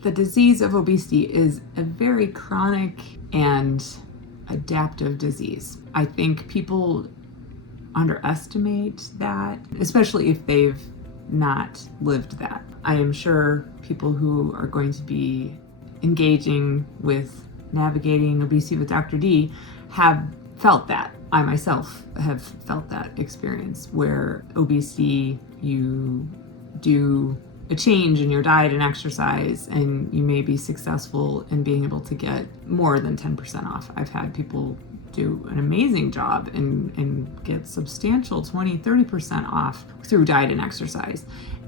The disease of obesity is a very chronic and adaptive disease. I think people underestimate that, especially if they've not lived that. I am sure people who are going to be engaging with navigating obesity with Dr. D have felt that. I myself have felt that experience where obesity, you do a change in your diet and exercise and you may be successful in being able to get more than 10% off. I've had people do an amazing job and get substantial 20-30% off through diet and exercise.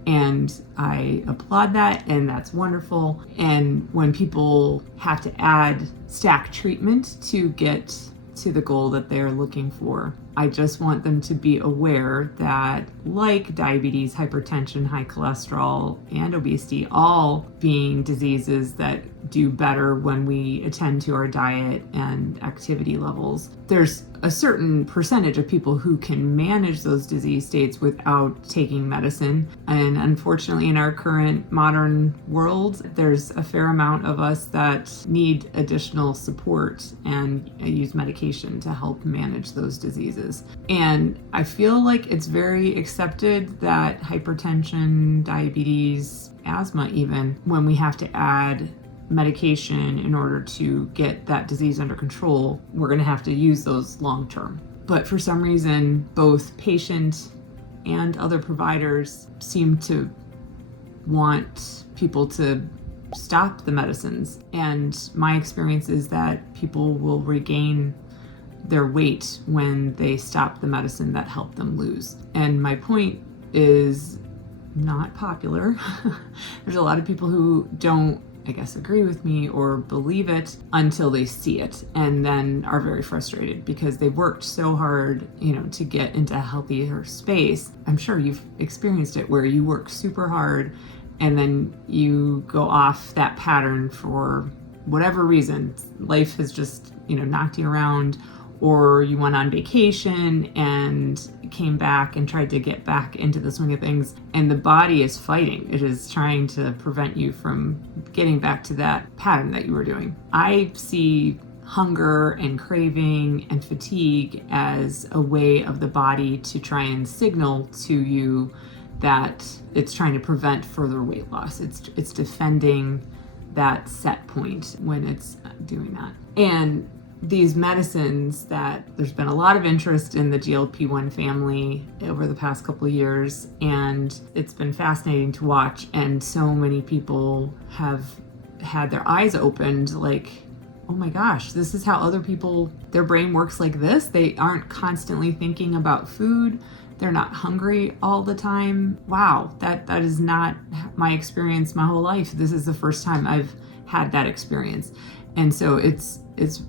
And I applaud that, and that's wonderful. And when people have to add stack treatment to get to the goal that they're looking for, I just want them to be aware that, like diabetes, hypertension, high cholesterol, and obesity, all being diseases that do better when we attend to our diet and activity levels, there's a certain percentage of people who can manage those disease states without taking medicine. And unfortunately, in our current modern world, there's a fair amount of us that need additional support and use medication to help manage those diseases. And I feel like it's very accepted that hypertension, diabetes, asthma even, when we have to add medication in order to get that disease under control, we're going to have to use those long term. But for some reason, both patient and other providers seem to want people to stop the medicines. And my experience is that people will regain their weight when they stop the medicine that helped them lose. And my point is not popular. There's a lot of people who don't, I guess, agree with me or believe it until they see it, and then are very frustrated because they worked so hard, to get into a healthier space. I'm sure you've experienced it where you work super hard and then you go off that pattern for whatever reason. Life has just, knocked you around, or you went on vacation and came back and tried to get back into the swing of things, and the body is fighting. It is trying to prevent you from getting back to that pattern that you were doing. I see hunger and craving and fatigue as a way of the body to try and signal to you that it's trying to prevent further weight loss. It's defending that set point when it's doing that. And these medicines, that there's been a lot of interest in the GLP-1 family over the past couple of years, and it's been fascinating to watch. And so many people have had their eyes opened, like, oh my gosh, this is how other people, their brain works like this. They aren't constantly thinking about food. They're not hungry all the time. Wow, that is not my experience my whole life. This is the first time I've had that experience. And so it's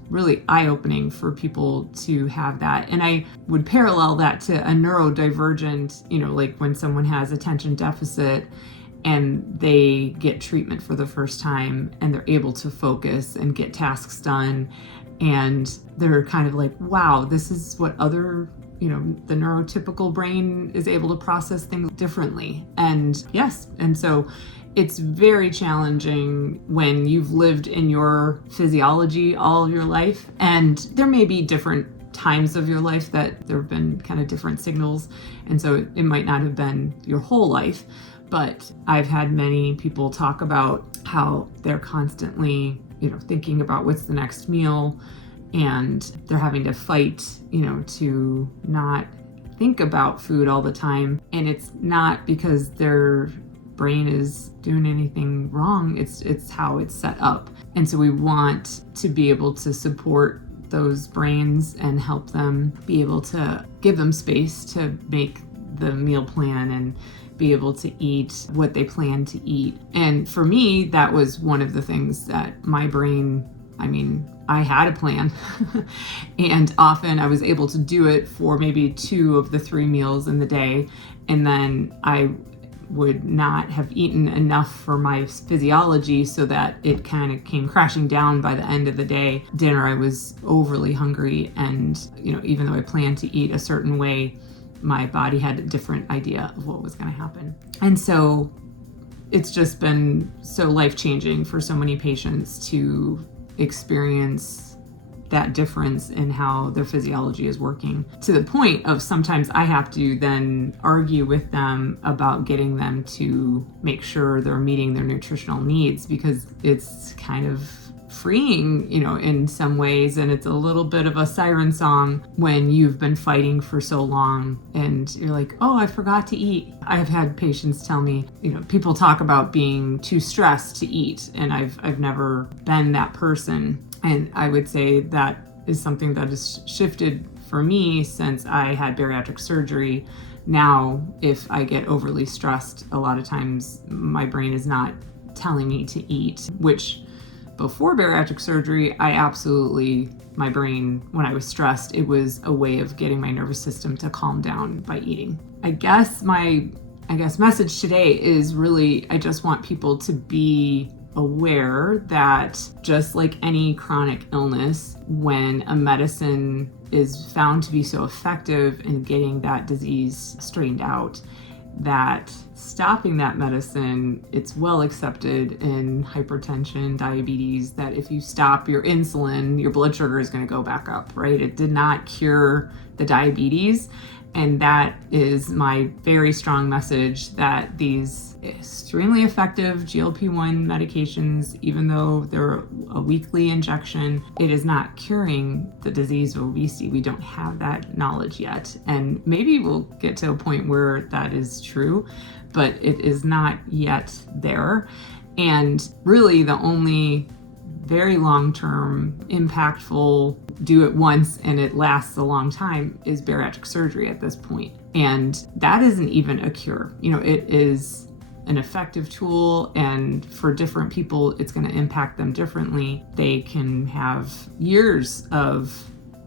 really eye-opening for people to have that. And I would parallel that to a neurodivergent, like when someone has attention deficit and they get treatment for the first time and they're able to focus and get tasks done. And they're kind of like, wow, this is what other, the neurotypical brain is able to process things differently. And yes, and so it's very challenging when you've lived in your physiology all your life. And there may be different times of your life that there have been kind of different signals. And so it might not have been your whole life. But I've had many people talk about how they're constantly, thinking about what's the next meal. And they're having to fight, to not think about food all the time. And it's not because their brain is doing anything wrong. It's how it's set up. And so we want to be able to support those brains and help them be able to give them space to make the meal plan and be able to eat what they plan to eat. And for me, that was one of the things that my brain, I had a plan and often I was able to do it for maybe 2 of the 3 meals in the day. And then I would not have eaten enough for my physiology so that it kind of came crashing down by the end of the day. Dinner, I was overly hungry, and even though I planned to eat a certain way, my body had a different idea of what was going to happen. And so it's just been so life-changing for so many patients to experience that difference in how their physiology is working, to the point of sometimes I have to then argue with them about getting them to make sure they're meeting their nutritional needs, because it's kind of freeing, in some ways, and it's a little bit of a siren song when you've been fighting for so long and you're like, oh, I forgot to eat. I've had patients tell me, people talk about being too stressed to eat, and I've never been that person. And I would say that is something that has shifted for me since I had bariatric surgery. Now, if I get overly stressed, a lot of times my brain is not telling me to eat, which before bariatric surgery, my brain, when I was stressed, it was a way of getting my nervous system to calm down by eating. I guess message today is really, I just want people to be aware that just like any chronic illness, when a medicine is found to be so effective in getting that disease straightened out, that stopping that medicine, it's well accepted in hypertension, diabetes, that if you stop your insulin, your blood sugar is going to go back up, right? It did not cure the diabetes. And that is my very strong message, that these extremely effective GLP-1 medications, even though they're a weekly injection, it is not curing the disease of obesity. We don't have that knowledge yet. And maybe we'll get to a point where that is true, but it is not yet there. And really the only very long-term, impactful, do it once and it lasts a long time is bariatric surgery at this point. And that isn't even a cure. It is an effective tool, and for different people, it's going to impact them differently. They can have years of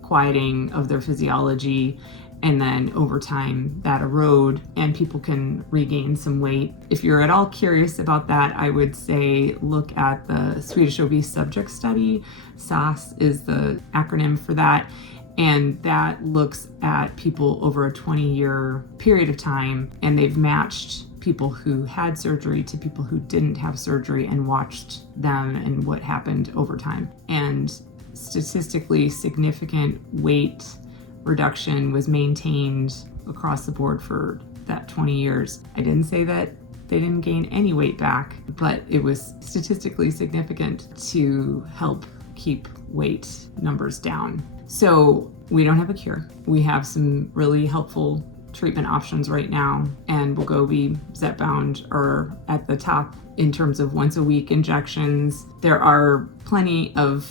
quieting of their physiology, and then over time that erode and people can regain some weight. If you're at all curious about that, I would say look at the Swedish Obese Subject Study. SAS is the acronym for that. And that looks at people over a 20-year period of time, and they've matched people who had surgery to people who didn't have surgery and watched them and what happened over time. And statistically significant weight reduction was maintained across the board for that 20 years. I didn't say that they didn't gain any weight back, but it was statistically significant to help keep weight numbers down. So we don't have a cure. We have some really helpful treatment options right now, and Wegovy, Zepbound are at the top in terms of once a week injections. There are plenty of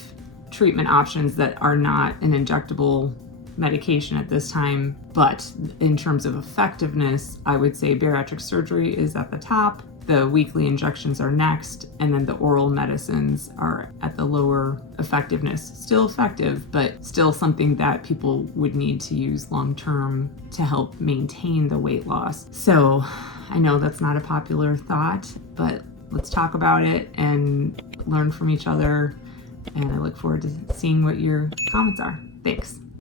treatment options that are not an injectable medication at this time, but in terms of effectiveness, I would say bariatric surgery is at the top, the weekly injections are next, and then the oral medicines are at the lower effectiveness. Still effective, but still something that people would need to use long-term to help maintain the weight loss. So I know that's not a popular thought, but let's talk about it and learn from each other, and I look forward to seeing what your comments are. Thanks.